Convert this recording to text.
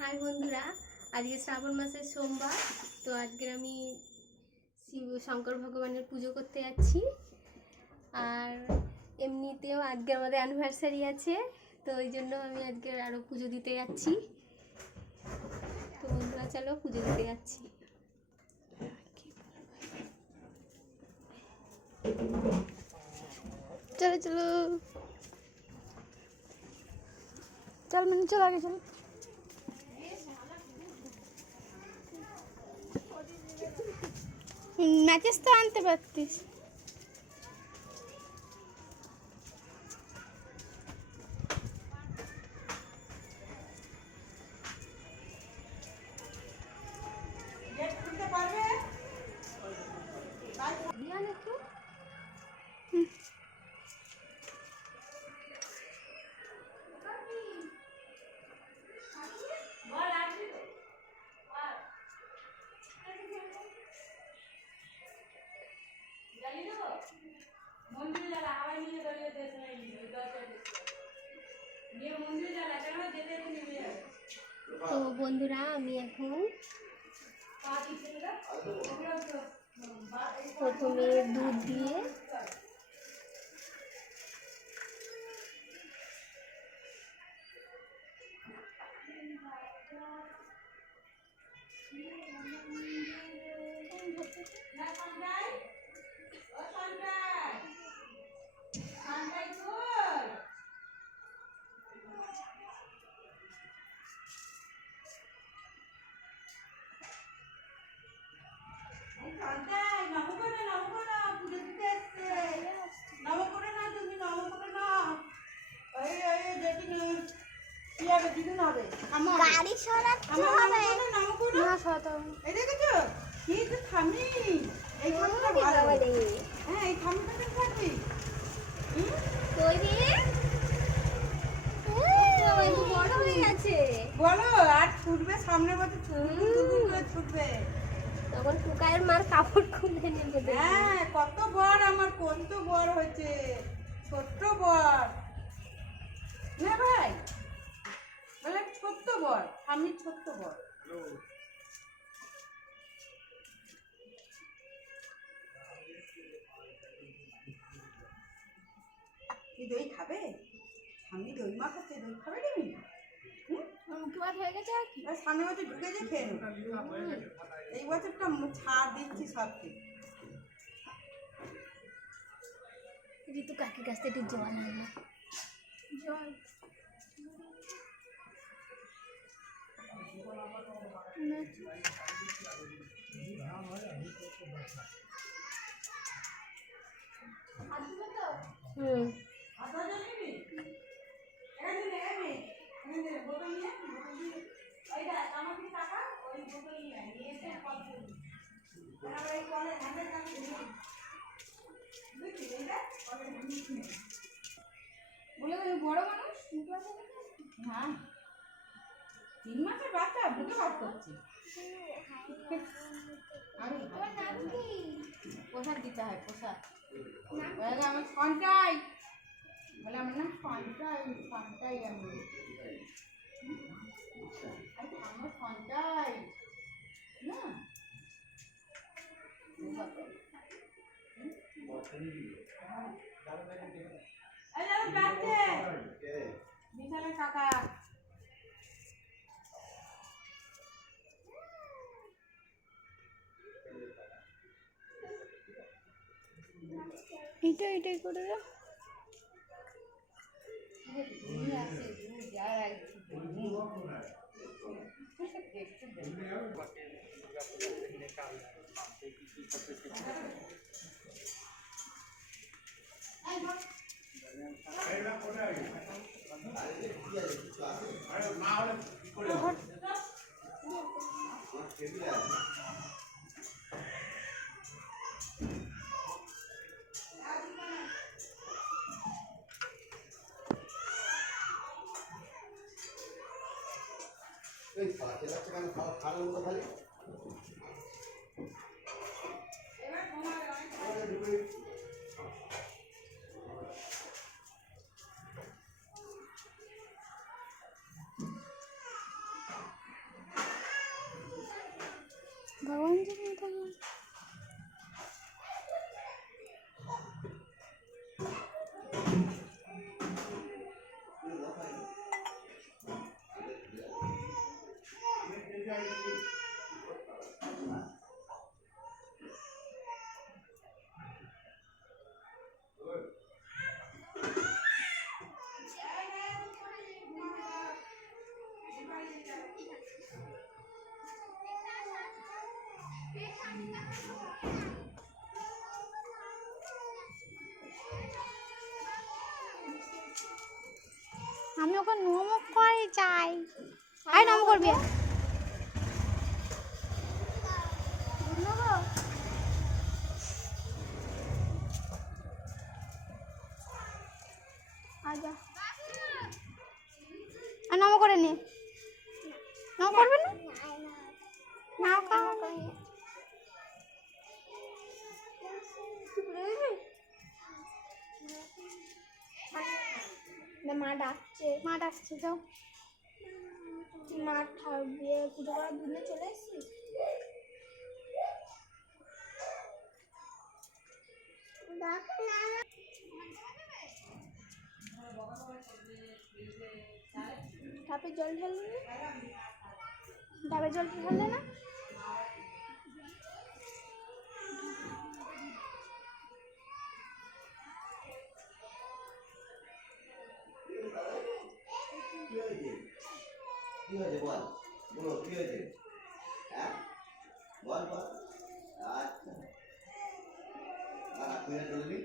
High বন্ধুরা, আজকে শ্রাবণ মাসের সোমবার। তো আজকে আমি শিব শঙ্কর ভগবানের পুজো করতে যাচ্ছি। আর এমনিতেও আজকে আমাদের অ্যানিভার্সারি আছে, তো ওই জন্য আমি আজকে আরও পুজো দিতে যাচ্ছি। তো বন্ধুরা চলো পুজো দিতে যাচ্ছি। चलो चलो चल मैंने चल आगे चल। मैचेस तो आनते पारतिस। তো বন্ধুরা আমি এখন প্রথমে দুধ দিয়ে গাড়ি সরাতে হবে না, সরাতে হবে। এই দেখেছো কি যে থামি, এই থামিটা ভালো। হ্যাঁ এই থামিটাতে থাকবি। কই রে বড় হয়ে গেছে, বলো আর ছুটবে সামনে বছর করে ছুটবে। তখন টুকায়ের মার কাপড় খুলে নেবে। হ্যাঁ কত বড় আমার, কত বড় হয়েছে, ছোট্ট বড় না ভাই, বলে ছোট্ট বড়, আমি ছোট্ট বড়। কি দই খাবে? আমি দই মাখাচ্ছে, দই খাবে তুমি? মুখবাদ হয়ে গেছে আর কি। সামনে বছর ঢুকে যে খেয়ে নেবো। এই বছরটা ছাড় দিচ্ছি সবকে। ঋতু কাকির কাছ থেকে জল আনলো, জল বলে বড় মানুষ হ্যাঁ 3 মাসের বাচ্চা বুকে ভাত করছে। পোশাক দিতে হয়, পোশাক বলে আমার সন্তাই, বলে আমার নাম সন্তাই, সন্তাই আমি আমার সন্তাই না বিশালের কাকা। এটাই করে দাও। আমি ওকে নম করে যাই। আই নম করবি আজা আর নম করে নে। নম করবে না না মা ডাকছে যাও। মা থাকবে পুজো করার দিনে চলে এসেছিস ঠাপের জল ঢাললি না? ডাবের জল ঢাললে না? কি হয়েছে বল, বলো কি হয়েছে? হ্যাঁ বল বল। আচ্ছা আর তুই চলে